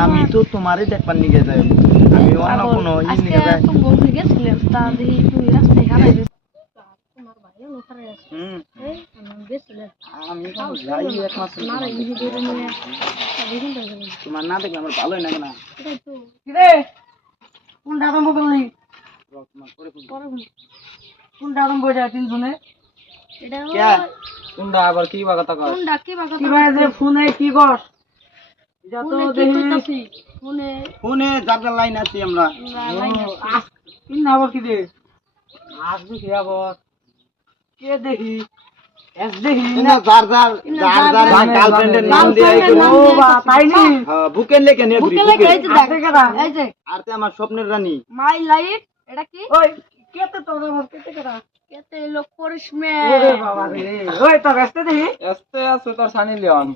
আমি তো তোমারই দেখবার নিয়ে যাই, আমি অন্য কোনো নিয়ে যাই। তুমি বলতে গেছিলেন তা দেখি তুমি রাস্তায় হারাই গেছো। তোমার ভাইও লোকারে আছে এই আমি গেছিলেন আমি যাই এক মাস মারা ইজি করে নিয়ে দেখুন তো গেলেন তোমার না দেখলে আমার ভালোই লাগে না। এটাই তো কিরে কোন আরম্ভ করলি? পরে কোন আরম্ভ যায় তিনজনে? এটা কে কোনটা আবার কি কথা কয়? কোন ডাকি বা কথা কি ভাই যে ফোনে কি কর? এটা তো ফোনে কি দেখি কইতাছি ফোনে ফোনে যার যার লাইন আছি আমরা। লাইন আছে তিন আবার কি রে? আসবি কি আবার? কে দেখি? এস দেখি না যার গার্লফ্রেন্ডের নাম দিয়ে এই girlfriend-এর নাম ও দিয়ে বা করছি। তাই নি? বুকের লেখে নিয়ে ঘুরি বুকে লেগে এই যে আছে কেডা? এই যে আর তে আমার স্বপ্নের রানী। মাই লাইফ এটা কি ওই কেতে তোর আমার কেতে কেডা? কেতে লোক করিস মে ওরে বাবা রে। ওই তো ব্যস্ত দেখি। আস্তে আস্তে তোর সানি লিওন।